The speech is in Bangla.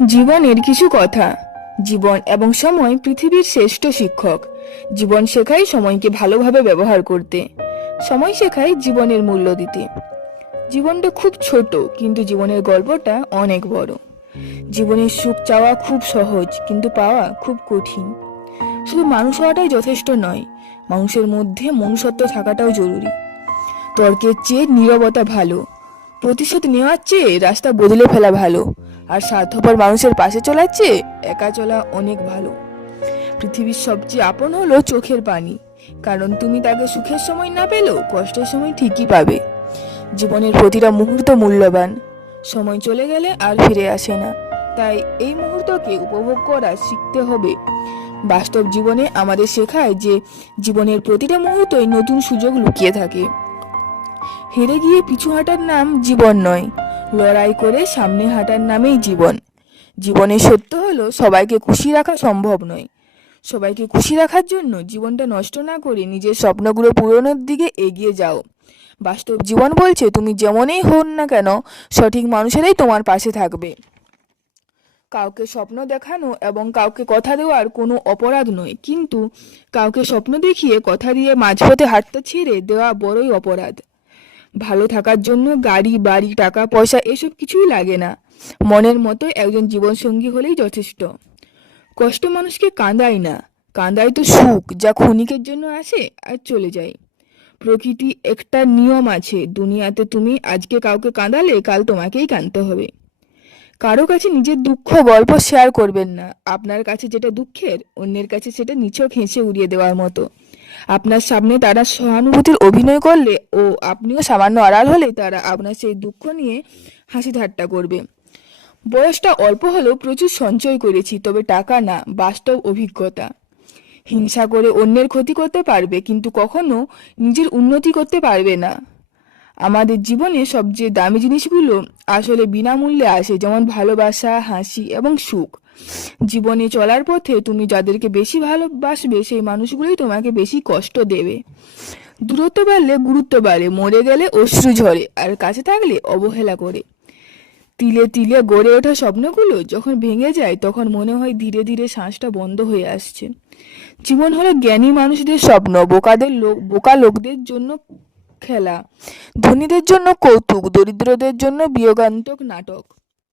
জীবনের কিছু কথা। জীবন এবং সময় পৃথিবীর শ্রেষ্ঠ শিক্ষক। জীবন শেখায় সময়কে ভালোভাবে ব্যবহার করতে। সময় শেখায় জীবনের মূল্য দিতে। জীবনটা খুব ছোট, কিন্তু জীবনের গল্পটা অনেক বড়। জীবনের সুখ চাওয়া খুব সহজ, কিন্তু পাওয়া খুব কঠিন। শুধু মানুষ হওয়াটাই যথেষ্ট নয়, মানুষের মধ্যে মনুষ্যত্ব থাকাটাও জরুরি। তর্কের চেয়ে নীরবতা ভালো। প্রতিশোধ নেওয়ার চেয়ে রাস্তা বদলে ফেলা ভালো। আর স্বার্থপর মানুষের পাশে চলার চেয়ে একা চলা অনেক ভালো। পৃথিবীর সবচেয়ে আপন হলো চোখের পানি, কারণ তুমি তাকে সুখের সময় না পেলেও কষ্টের সময় ঠিকই পাবে। জীবনের প্রতিটা মুহূর্ত মূল্যবান। সময় চলে গেলে আর ফিরে আসে না, তাই এই মুহূর্তকে উপভোগ করা শিখতে হবে। বাস্তব জীবনে আমাদের শেখায় যে জীবনের প্রতিটা মুহূর্তই নতুন সুযোগ লুকিয়ে থাকে। হেরে গিয়ে পিছু হাঁটার নাম জীবন নয়, লড়াই করে সামনে হাঁটার নামেই জীবন। জীবনের সত্য হলো সবাইকে খুশি রাখা সম্ভব নয়। সবাইকে খুশি রাখার জন্য জীবনটা নষ্ট না করে নিজের স্বপ্নগুলো পূরণের দিকে এগিয়ে যাও। বাস্তব জীবন বলছে তুমি যেমনই হন না কেন, সঠিক মানুষেরাই তোমার পাশে থাকবে। কাউকে স্বপ্ন দেখানো এবং কাউকে কথা দেওয়ার কোনো অপরাধ নয়, কিন্তু কাউকে স্বপ্ন দেখিয়ে কথা দিয়ে মাঝপথে হাঁটতে ছেড়ে দেওয়া বড়ই অপরাধ। ভালো থাকার জন্য গাড়ি বাড়ি টাকা পয়সা এসব কিছুই লাগে না। মনের মতো একজন জীবনসঙ্গী হলেই যথেষ্ট। কষ্ট মানুষকে কাঁদায় না, কাঁদায় তো সুখ, যা ক্ষণিকের জন্য আসে আর চলে যায়। প্রকৃতি একটা নিয়ম আছে, দুনিয়াতে তুমি আজকে কাউকে কাঁদালে কাল তোমাকেই কাঁদতে হবে। কারো কাছে নিজের দুঃখ গল্প শেয়ার করবেন না। আপনার কাছে যেটা দুঃখের, অন্যের কাছে সেটা নিছক হেসে উড়িয়ে দেওয়ার মতো। আপনার সামনে তারা সহানুভূতির অভিনয় করলে ও আপনিও সামান্য আড়াল হলে তারা আপনার সেই দুঃখ নিয়ে হাসি ঠাট্টা করবে। বয়সটা অল্প হলেও প্রচুর সঞ্চয় করেছি, তবে টাকা না, বাস্তব অভিজ্ঞতা। হিংসা করে অন্যের ক্ষতি করতে পারবে, কিন্তু কখনো নিজের উন্নতি করতে পারবে না। আমাদের জীবনে সবচেয়ে দামি জিনিসগুলো আসলে বিনামূল্যে আসে, যেমন ভালোবাসা, হাসি এবং সুখ। জীবনে চলার পথে তুমি যাদেরকে বেশি ভালোবাসবে, সেই মানুষগুলোই তোমাকে বেশি কষ্ট দেবে। দূরত্ব বাড়লে গুরুত্ব বাড়ে, মরে গেলে অশ্রু ঝরে, আর কাছে থাকলে অবহেলা করে। তিলে তিলে গড়ে ওঠা স্বপ্নগুলো যখন ভেঙে যায়, তখন মনে হয় ধীরে ধীরে শ্বাসটা বন্ধ হয়ে আসছে। জীবন হলো জ্ঞানী মানুষদের স্বপ্ন, বোকা লোকদের জন্য খেলা, ধনীদের জন্য কৌতুক, দরিদ্রদের জন্য বিয়োগান্তক নাটক।